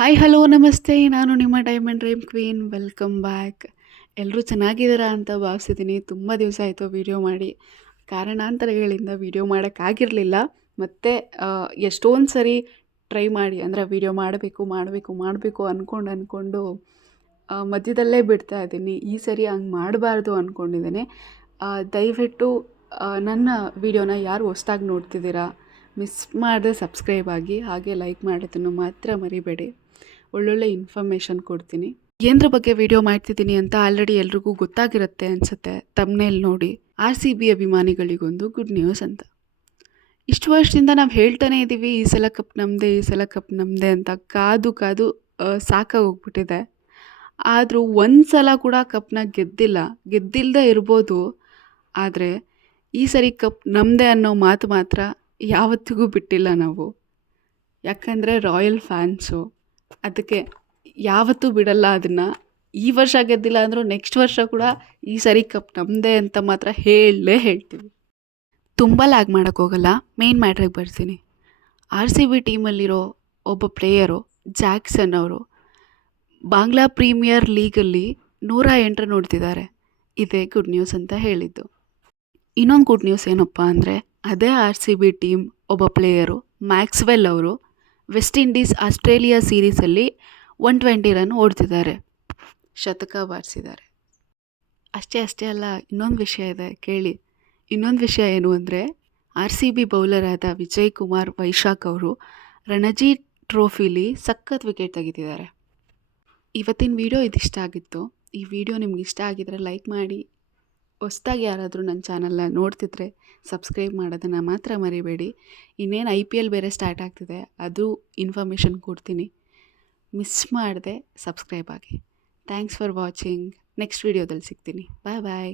Hi hello ನಮಸ್ತೆ. ನಾನು ನಿಮ್ಮ diamond dream queen welcome back ಎಲ್ಲರೂ ಚೆನ್ನಾಗಿದ್ದೀರಾ ಅಂತ ಭಾವಿಸಿದ್ದೀನಿ. ತುಂಬ ದಿವಸ ಆಯಿತು ವೀಡಿಯೋ ಮಾಡಿ. ಕಾರಣಾಂತರಗಳಿಂದ ವೀಡಿಯೋ ಮಾಡೋಕ್ಕಾಗಿರಲಿಲ್ಲ. ಮತ್ತು ಎಷ್ಟೊಂದು ಸರಿ ಟ್ರೈ ಮಾಡಿ, ಅಂದರೆ ವೀಡಿಯೋ ಮಾಡಬೇಕು ಮಾಡಬೇಕು ಮಾಡಬೇಕು ಅಂದ್ಕೊಂಡು ಅಂದ್ಕೊಂಡು ಮಧ್ಯದಲ್ಲೇ ಬಿಡ್ತಾ ಇದ್ದೀನಿ. ಈ ಸರಿ ಹಂಗೆ ಮಾಡಬಾರ್ದು ಅಂದ್ಕೊಂಡಿದ್ದೀನಿ ದಯವಿಟ್ಟು ನನ್ನ ವೀಡಿಯೋನ ಯಾರು ಹೊಸ್ದಾಗಿ ನೋಡ್ತಿದ್ದೀರಾ ಮಿಸ್ ಮಾಡದೆ ಸಬ್ಸ್ಕ್ರೈಬ್ ಆಗಿ, ಹಾಗೆ ಲೈಕ್ ಮಾಡೋದನ್ನು ಮಾತ್ರ ಮರಿಬೇಡಿ. ಒಳ್ಳೊಳ್ಳೆ ಇನ್ಫಾರ್ಮೇಷನ್ ಕೊಡ್ತೀನಿ. ಏನರ ಬಗ್ಗೆ ವಿಡಿಯೋ ಮಾಡ್ತಿದ್ದೀನಿ ಅಂತ ಆಲ್ರೆಡಿ ಎಲ್ರಿಗೂ ಗೊತ್ತಾಗಿರುತ್ತೆ ಅನಿಸುತ್ತೆ ತಮ್ಮನೇಲಿ ನೋಡಿ. ಆರ್ ಸಿ ಬಿ ಅಭಿಮಾನಿಗಳಿಗೊಂದು ಗುಡ್ ನ್ಯೂಸ್ ಅಂತ. ಇಷ್ಟು ವರ್ಷದಿಂದ ನಾವು ಹೇಳ್ತಾನೆ ಇದ್ದೀವಿ ಈ ಸಲ ಕಪ್ ನಮ್ಮದೇ ಈ ಸಲ ಕಪ್ ನಮ್ಮದೇ ಅಂತ ಕಾದು ಕಾದು ಸಾಕಾಗೋಗ್ಬಿಟ್ಟಿದೆ ಆದರೂ ಒಂದು ಸಲ ಕೂಡ ಕಪ್ನ ಗೆದ್ದಿಲ್ಲ. ಗೆದ್ದಿಲ್ಲದೆ ಇರ್ಬೋದು, ಆದರೆ ಈ ಸರಿ ಕಪ್ ನಮ್ಮದೇ ಅನ್ನೋ ಮಾತು ಮಾತ್ರ ಯಾವತ್ತಿಗೂ ಬಿಟ್ಟಿಲ್ಲ ನಾವು. ಯಾಕಂದರೆ ರಾಯಲ್ ಫ್ಯಾನ್ಸು ಅದಕ್ಕೆ ಯಾವತ್ತೂ ಬಿಡಲ್ಲ ಅದನ್ನು. ಈ ವರ್ಷ ಗೆದ್ದಿಲ್ಲ ಅಂದರೂ ನೆಕ್ಸ್ಟ್ ವರ್ಷ ಕೂಡ ಈ ಸರಿ ಕಪ್ ನಮ್ಮದೇ ಅಂತ ಮಾತ್ರ ಹೇಳಲೇ ಹೇಳ್ತೀವಿ. ತುಂಬ ಲ್ಯಾಗ್ ಮಾಡೋಕ್ಕೋಗಲ್ಲ ಮೇನ್ ಮ್ಯಾಟ್ರಿಗೆ ಬರ್ತೀನಿ. ಆರ್ ಸಿ ಬಿ ಟೀಮಲ್ಲಿರೋ ಒಬ್ಬ ಪ್ಲೇಯರು ಜಾಕ್ಸನ್ ಅವರು ಬಾಂಗ್ಲಾ ಪ್ರೀಮಿಯರ್ ಲೀಗಲ್ಲಿ ನೂರ ಎಂಟರ ನೋಡ್ತಿದ್ದಾರೆ. ಇದೇ ಗುಡ್ ನ್ಯೂಸ್ ಅಂತ ಹೇಳಿದ್ದು. ಇನ್ನೊಂದು ಗುಡ್ ನ್ಯೂಸ್ ಏನಪ್ಪ ಅಂದರೆ ಅದೇ ಆರ್ ಸಿ ಬಿ ಟೀಮ್ ಒಬ್ಬ ಪ್ಲೇಯರು ಮ್ಯಾಕ್ಸ್ವೆಲ್ ಅವರು ವೆಸ್ಟ್ ಇಂಡೀಸ್ ಆಸ್ಟ್ರೇಲಿಯಾ ಸೀರೀಸಲ್ಲಿ ಒನ್ ಟ್ವೆಂಟಿ ರನ್ ಓಡ್ತಿದ್ದಾರೆ. ಶತಕ ಬಾರಿಸಿದ್ದಾರೆ. ಅಷ್ಟೇ ಅಷ್ಟೇ ಅಲ್ಲ ಇನ್ನೊಂದು ವಿಷಯ ಇದೆ ಕೇಳಿ. ಇನ್ನೊಂದು ವಿಷಯ ಏನು ಅಂದರೆ ಆರ್ ಸಿ ಬಿ ಬೌಲರ್ ಆದ ವಿಜಯ್ ಕುಮಾರ್ ವೈಶಾಖ್ ಅವರು ರಣಜಿ ಟ್ರೋಫಿಲಿ ಸಖತ್ ವಿಕೆಟ್ ತೆಗಿತಿದ್ದಾರೆ. ಇವತ್ತಿನ ವಿಡಿಯೋ ಇದಿಷ್ಟ ಆಗಿತ್ತು. ಈ ವಿಡಿಯೋ ನಿಮ್ಗೆ ಇಷ್ಟ ಆಗಿದ್ರೆ ಲೈಕ್ ಮಾಡಿ ಹೊಸ್ದಾಗಿ ಯಾರಾದರೂ ನನ್ನ ಚಾನಲ್ನ ನೋಡ್ತಿದ್ರೆ ಸಬ್ಸ್ಕ್ರೈಬ್ ಮಾಡೋದನ್ನು ಮಾತ್ರ ಮರಿಬೇಡಿ. ಇನ್ನೇನು ಐ ಪಿ ಎಲ್ ಬೇರೆ ಸ್ಟಾರ್ಟ್ ಆಗ್ತಿದೆ, ಅದು ಇನ್ಫಾರ್ಮೇಷನ್ ಕೊಡ್ತೀನಿ. ಮಿಸ್ ಮಾಡದೆ ಸಬ್ಸ್ಕ್ರೈಬ್ ಆಗಿ. Thanks for watching. ನೆಕ್ಸ್ಟ್ ವೀಡಿಯೋದಲ್ಲಿ ಸಿಗ್ತೀನಿ. ಬಾಯ್ ಬಾಯ್.